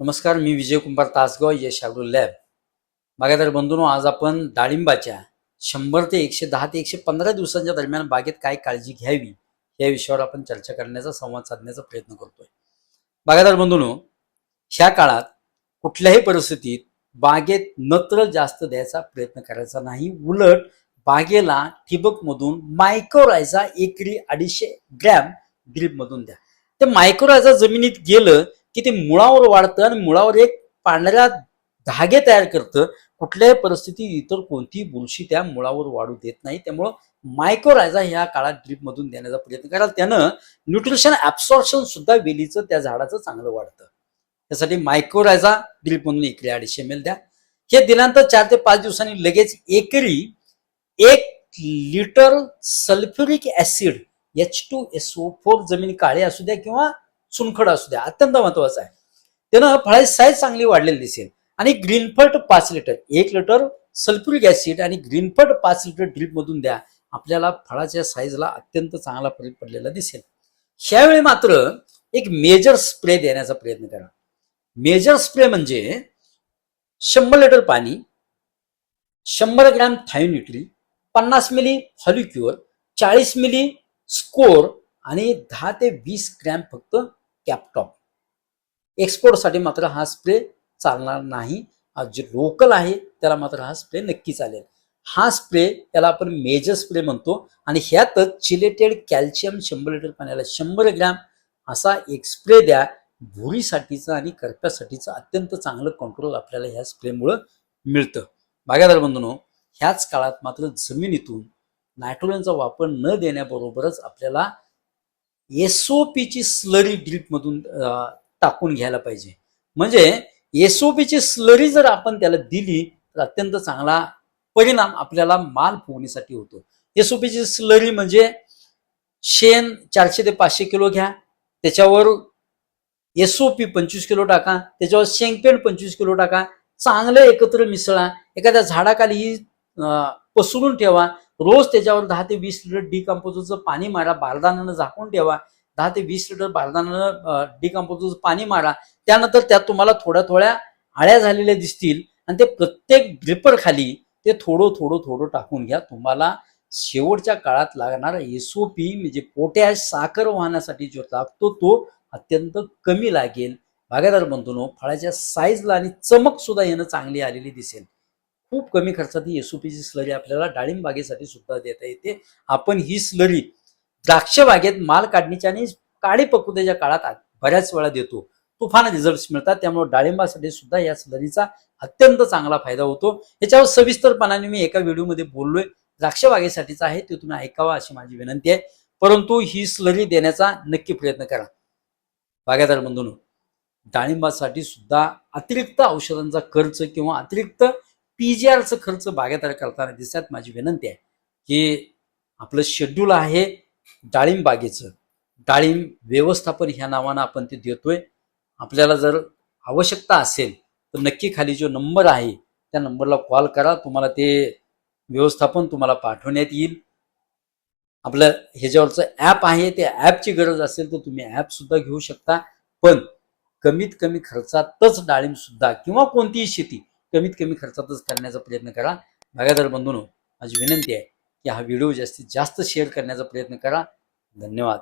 नमस्कार, मी विजय कुंभार तासगाव यश agro lab. बागायतदार बंधूंनो, आज आपण डाळिंबाच्या 100 ते 110 ते 115 दिवसांच्या दरम्यान बागेत काय काळजी घ्यावी या विषयावर आपण चर्चा करण्याचा, संवाद साधण्याचा प्रयत्न करतोय. बागायतदार बंधूंनो, ह्या काळात कुठल्याही परिस्थितीत बागेत नत्र जास्त द्यायचा प्रयत्न करायचा नाही. उलट बागेला ठिबकमधून मायक्रोरायझा एकरी 250 ग्रॅम ड्रीपमधून द्या. ते मायक्रोरायझा जमिनीत गेलं की ते मुळावर वाढतं आणि मुळावर एक पांढऱ्या धागे तयार करतं. कुठल्याही परिस्थितीत इतर कोणतीही बुरशी त्या मुळावर वाढू देत नाही. त्यामुळं मायक्रोरायझा ह्या काळात ड्रीपमधून देण्याचा प्रयत्न कराल. त्यानं न्यूट्रिशन ॲब्सॉर्प्शन सुद्धा वेलीचं त्या झाडाचं चांगलं वाढतं. त्यासाठी मायक्रोरायझा ड्रीपमधून एकरी 250 ml द्या. हे दिल्यानंतर 4 ते 5 दिवसांनी लगेच एकरी 1 लिटर सल्फ्युरिक ऍसिड H2SO4 जमीन काळी असू द्या किंवा चुनखड असू द्या, अत्यंत महत्वाचं आहे. त्यानं फळाची साईज चांगली वाढलेली दिसेल. आणि ग्रीनफर्ट 5 लिटर, 1 लिटर सल्फ्युरिक ऍसिड आणि ग्रीनफर्ट 5 लिटर ड्रीप मधून द्या. आपल्याला फळाच्या साईजला अत्यंत चांगला फरक पडलेला दिसेल. ह्यावेळी मात्र एक मेजर स्प्रे देण्याचा प्रयत्न करा. मेजर स्प्रे म्हणजे 100 लिटर पाणी, 100 ग्रॅम थायोनिट्री, 50 मिली हॉलिक्युअर, 40 मिली स्कोर आणि 10 ते 20 ग्रॅम फक्त कॅपटॉप. एक्सपोर्टसाठी मात्र हा स्प्रे चालणार नाही. जे लोकल आहे त्याला मात्र हा स्प्रे नक्की चालेल. हा स्प्रे त्याला आपण मेजर स्प्रे म्हणतो. आणि ह्यातच चिलेटेड कॅल्शियम 100 लिटर पाण्याला 100 ग्रॅम असा एक स्प्रे द्या. भुरीसाठीचं आणि करप्यासाठीचं अत्यंत चांगलं कंट्रोल आपल्याला ह्या स्प्रेमुळं मिळतं. बागायतदार बंधूंनो, ह्याच काळात मात्र जमिनीतून नायट्रोजनचा वापर न देण्याबरोबरच आपल्याला एसओपीची स्लरी ड्रीपमधून टाकून घ्यायला पाहिजे. म्हणजे एसओपीची स्लरी जर आपण त्याला दिली तर अत्यंत चांगला परिणाम आपल्याला माल फुगणीसाठी होतो. एसओपीची स्लरी म्हणजे शेण 400 ते 500 किलो घ्या, त्याच्यावर एसओपी 25 किलो टाका, त्याच्यावर शेंगपेंड 25 किलो टाका, चांगलं एकत्र मिसळा. एखाद्या झाडाखाली पसरून ठेवा. रोज त्याच्यावर 10 ते 20 लिटर डिकम्पोजरचं पाणी मारा. बारदानानं झाकून ठेवा. 10 ते 20 लिटर बारदानानं डिकम्पोजरचं पाणी मारा. त्यानंतर त्यात तुम्हाला थोड्या थोड्या आळ्या झालेल्या दिसतील आणि ते प्रत्येक ड्रिपर खाली ते थोडं थोडं थोडं टाकून घ्या. तुम्हाला शेवटच्या काळात लागणारा एसओपी म्हणजे पोटॅश साखर वाहण्यासाठी जो लागतो तो अत्यंत कमी लागेल. बागायतदार बंधूंनो, फळाच्या साईजला आणि चमक सुद्धा येणं चांगली आलेली दिसेल. खूप कमी खर्चात ही एसओपीची स्लरी आपल्याला डाळिंब बागेसाठी सुद्धा देता येते. आपण ही स्लरी द्राक्ष बागेत माल काढणीच्या आणि काळी पक्वतेच्या काळात बऱ्याच वेळा देतो. तुफान रिझल्ट मिळतात. त्यामुळे डाळिंबासाठी सुद्धा या स्लरीचा अत्यंत चांगला फायदा होतो. याच्यावर सविस्तरपणाने मी एका व्हिडिओमध्ये बोललोय. द्राक्ष बागेसाठीचा आहे, ते तुम्ही ऐकावा अशी माझी विनंती आहे. परंतु ही स्लरी देण्याचा नक्की प्रयत्न करा. बागायतदार बंधूंनो, डाळिंबासाठी सुद्धा अतिरिक्त औषधांचा खर्च किंवा अतिरिक्त पीजीआरचा खर्च बागायतदार करताना दिसतात. माझी विनंती आहे की आपलं शेड्यूल आहे डाळिंब बागेचं, डाळिंब व्यवस्थापन ह्या नावानं आपण ते देतोय. आपल्याला जर आवश्यकता असेल तर नक्की खाली जो नंबर आहे त्या नंबरला कॉल करा. तुम्हाला ते व्यवस्थापन तुम्हाला पाठवण्यात येईल. आपलं ह्याच्यावरचं ॲप आहे, त्या ॲपची गरज असेल तर तुम्ही ॲप सुद्धा घेऊ शकता. पण कमीत कमी खर्चातच डाळिंब सुद्धा किंवा कोणतीही शेती कमीत कमी खर्चातच करण्याचा प्रयत्न करा. बागायतदार बंधूंनो, माझी विनंती आहे की हा व्हिडिओ जास्तीत जास्त शेअर करण्याचा प्रयत्न करा. धन्यवाद.